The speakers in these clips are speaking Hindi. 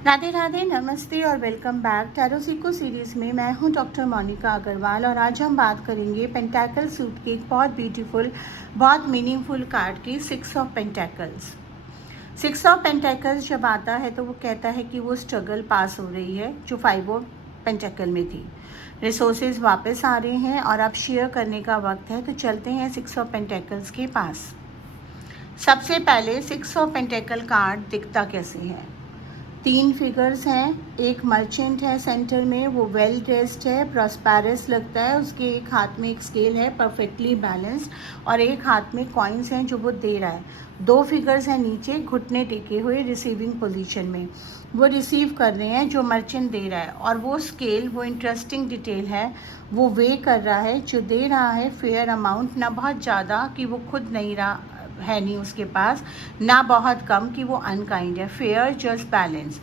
राधे राधे, नमस्ते और welcome back tarot Seiko series में मैं हूं डॉक्टर मोनिका अग्रवाल और आज हम बात करेंगे पेंटाकल सूट के एक बहुत ब्यूटीफुल, बहुत मीनिंगफुल कार्ड की 6 ऑफ पेंटाकल्स। 6 ऑफ पेंटाकल्स जब आता है तो वो कहता है कि वो स्ट्रगल पास हो रही है जो 5 ऑफ पेंटाकल में थी। रिसोर्सेज वापस आ रहे हैं और अब शेयर करने का वक्त है, तो चलते हैं 6 ऑफ पेंटाकल्स के पास। सबसे पहले 6 ऑफ पेंटाकल कार्ड दिखता कैसे है। 3 फिगर्स हैं, एक मर्चेंट है सेंटर में, वो वेल ड्रेस्ड है, प्रॉस्पेरस लगता है, उसके एक हाथ में एक स्केल है परफेक्टली बैलेंस्ड और एक हाथ में कॉइन्स हैं जो वो दे रहा है। 2 फिगर्स हैं नीचे घुटने टेके हुए रिसीविंग पोजीशन में, वो रिसीव कर रहे हैं जो मर्चेंट दे रहा है। और वो स्केल, वो इंटरेस्टिंग डिटेल है, वो वे कर रहा है, जो दे रहा है फेयर अमाउंट, ना बहुत ज़्यादा कि वो खुद नहीं रहा है नहीं उसके पास, ना बहुत कम कि वो अनकाइंड है, fair just balance.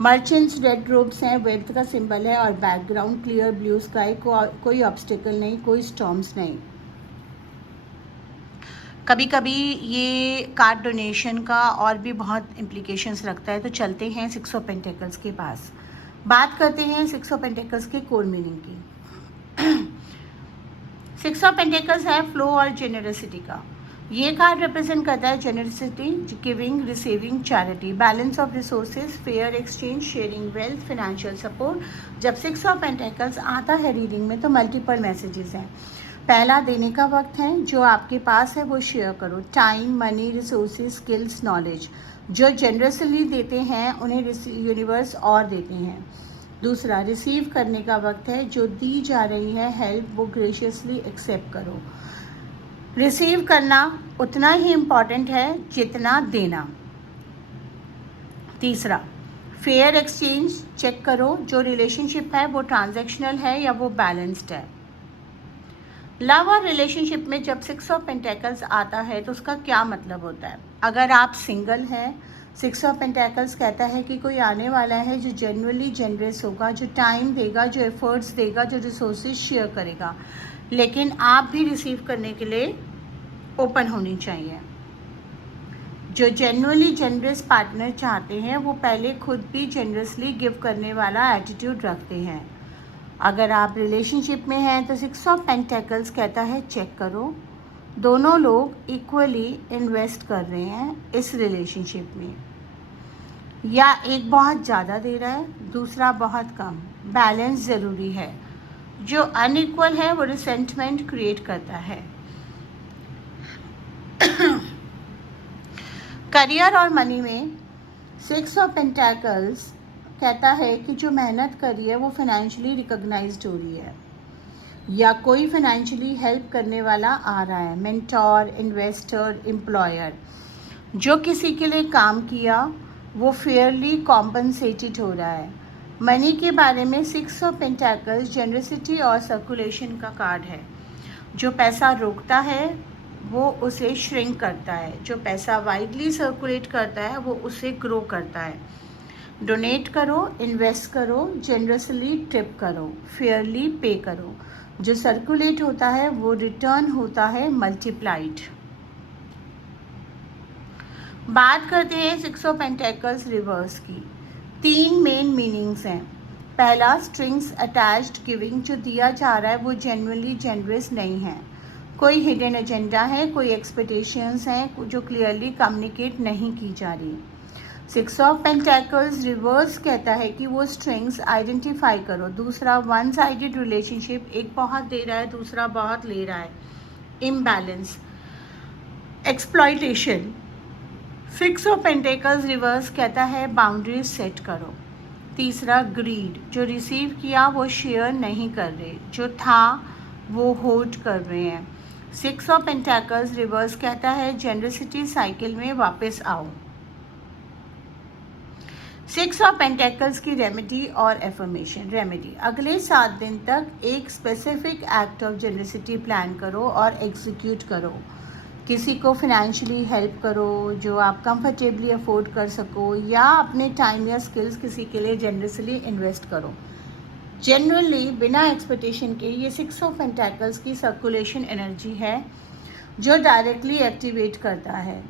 Merchants red ropes हैं, वेल्थ का सिंबल है और बैकग्राउंड क्लियर ब्लू स्काई, कोई ऑब्स्टिकल नहीं, कोई स्टॉर्म्स नहीं। कभी कभी ये कार्ड डोनेशन का और भी बहुत इम्प्लीकेशंस रखता है, तो चलते हैं 6 ऑफ पेंटेकल्स के पास। बात करते हैं 6 ऑफ पेंटेकल्स के कोर मीनिंग की। 6 ऑफ पेंटेकल्स है फ्लो और जेनरसिटी का। ये कार्ड रिप्रेजेंट करता है generosity, giving, receiving, charity, balance of resources, fair exchange, sharing wealth, financial support. जब 6 ऑफ पेंटेकल्स आता है रीडिंग में तो मल्टीपल मैसेजेस हैं। पहला, देने का वक्त है, जो आपके पास है वो शेयर करो। Time, money, resources, skills, knowledge. जो जनरसली देते हैं उन्हें यूनिवर्स और देते हैं। दूसरा, रिसीव करने का वक्त है, जो दी जा रही है हेल्प वो ग्रेशियसली एक्सेप्ट करो। रिसीव करना उतना ही इम्पॉर्टेंट है जितना देना। तीसरा, फेयर एक्सचेंज, चेक करो जो रिलेशनशिप है वो ट्रांजैक्शनल है या वो बैलेंस्ड है। लव और रिलेशनशिप में जब 6 ऑफ पेंटेकल्स आता है तो उसका क्या मतलब होता है। अगर आप सिंगल हैं, 6 ऑफ पेंटेकल्स कहता है कि कोई आने वाला है जो जेन्युइनली जनरस होगा, जो टाइम देगा, जो एफर्ट्स देगा, जो रिसोर्सेज शेयर करेगा। लेकिन आप भी रिसीव करने के लिए ओपन होनी चाहिए। जो जेन्युइनली जनरस पार्टनर चाहते हैं वो पहले खुद भी जनरसली गिव करने वाला एटीट्यूड रखते हैं। अगर आप रिलेशनशिप में हैं तो 6 ऑफ पेंटेकल्स कहता है चेक करो, दोनों लोग इक्वली इन्वेस्ट कर रहे हैं इस रिलेशनशिप में, या एक बहुत ज़्यादा दे रहा है, दूसरा बहुत कम। बैलेंस ज़रूरी है। जो अनइक्वल है वो रिसेंटमेंट क्रिएट करता है। करियर और मनी में 6 ऑफ पेंटेकल्स कहता है कि जो मेहनत करी है वो फाइनेंशियली रिकॉग्नाइज्ड हो रही है, या कोई फाइनेंशियली हेल्प करने वाला आ रहा है, मेंटोर, इन्वेस्टर, एम्प्लॉयर। जो किसी के लिए काम किया वो फेयरली कॉम्पनसेटेड हो रहा है। मनी के बारे में 6 ऑफ पेंटेकल्स जेनरसिटी और सर्कुलेशन का कार्ड है। जो पैसा रोकता है वो उसे श्रिंक करता है, जो पैसा वाइडली सर्कुलेट करता है वो उसे ग्रो करता है। डोनेट करो, इन्वेस्ट करो, जनरसली टिप करो, फेयरली पे करो। जो सर्कुलेट होता है वो रिटर्न होता है मल्टीप्लाइड। बात करते हैं 6 ऑफ पेंटेकल्स रिवर्स की। 3 मेन मीनिंग्स हैं। पहला, स्ट्रिंग्स अटैच्ड गिविंग, जो दिया जा रहा है वो जेन्युइनली जनरस नहीं है, कोई हिडन एजेंडा है, कोई एक्सपेक्टेशंस हैं जो क्लियरली कम्युनिकेट नहीं की जा रही। 6 ऑफ पेंटेकल्स रिवर्स कहता है कि वो स्ट्रिंग्स आइडेंटिफाई करो। दूसरा, वन साइडेड रिलेशनशिप, एक बहुत दे रहा है दूसरा बहुत ले रहा है, imbalance, exploitation. 6 of pentacles reverse कहता है बाउंड्रीज सेट करो। तीसरा, ग्रीड, जो रिसीव किया वो शेयर नहीं कर रहे, जो था वो होल्ड कर रहे हैं। 6 ऑफ पेंटेकल्स रिवर्स कहता है जेनरसिटी साइकिल में वापस आओ। 6 ऑफ पेंटेकल्स की रेमेडी और एफर्मेशन। रेमेडी, अगले 7 दिन तक एक specific act of generosity plan करो और एग्जीक्यूट करो। किसी को फाइनेंशियली हेल्प करो जो आप कंफर्टेबली अफोर्ड कर सको, या अपने टाइम या स्किल्स किसी के लिए जेनरसली इन्वेस्ट करो। जनरली बिना एक्सपेक्टेशन के ये 6 ऑफ पेंटेकल्स की सर्कुलेशन एनर्जी है जो डायरेक्टली एक्टिवेट करता है।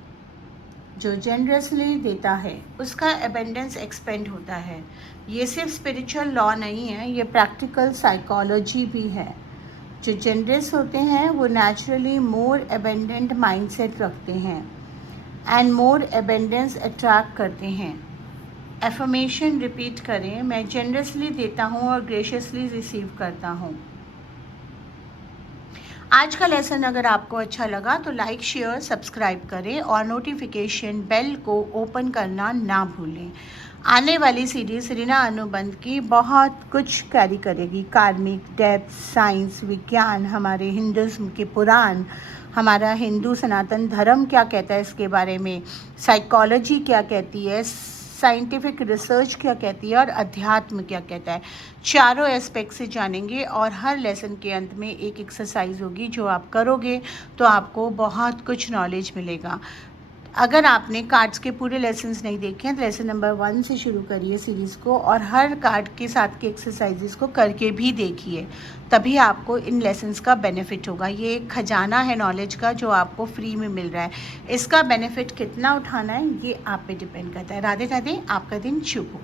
जो जेनरसली देता है उसका एबेंडेंस एक्सपेंड होता है। ये सिर्फ स्पिरिचुअल लॉ नहीं है, ये प्रैक्टिकल साइकोलॉजी भी है। जो जेनरस होते हैं वो नेचुरली मोर एबेंडेंट माइंडसेट रखते हैं एंड मोर एबेंडेंस अट्रैक्ट करते हैं। एफर्मेशन रिपीट करें, मैं जेनरसली देता हूँ और ग्रेशियसली रिसीव करता हूँ। आज का लेसन अगर आपको अच्छा लगा तो लाइक, शेयर, सब्सक्राइब करें और नोटिफिकेशन बेल को ओपन करना ना भूलें। आने वाली सीरीज रीना अनुबंध की बहुत कुछ कैरी करेगी। कार्मिक, डेप्थ, साइंस, विज्ञान, हमारे हिंदुज़्म के पुराण, हमारा हिंदू सनातन धर्म क्या कहता है इसके बारे में, साइकोलॉजी क्या कहती है, साइंटिफिक रिसर्च क्या कहती है और अध्यात्म क्या कहता है। चारों एस्पेक्ट से जानेंगे और हर लेसन के अंत में एक एक्सरसाइज होगी जो आप करोगे तो आपको बहुत कुछ नॉलेज मिलेगा। अगर आपने कार्ड्स के पूरे लेसन्स नहीं देखे हैं तो लेसन नंबर 1 से शुरू करिए सीरीज़ को और हर कार्ड के साथ के एक्सरसाइजेस को करके भी देखिए, तभी आपको इन लेसन्स का बेनिफिट होगा। ये एक खजाना है नॉलेज का जो आपको फ्री में मिल रहा है। इसका बेनिफिट कितना उठाना है ये आप पे डिपेंड करता है। राधे राधे, आपका दिन शुभ हो।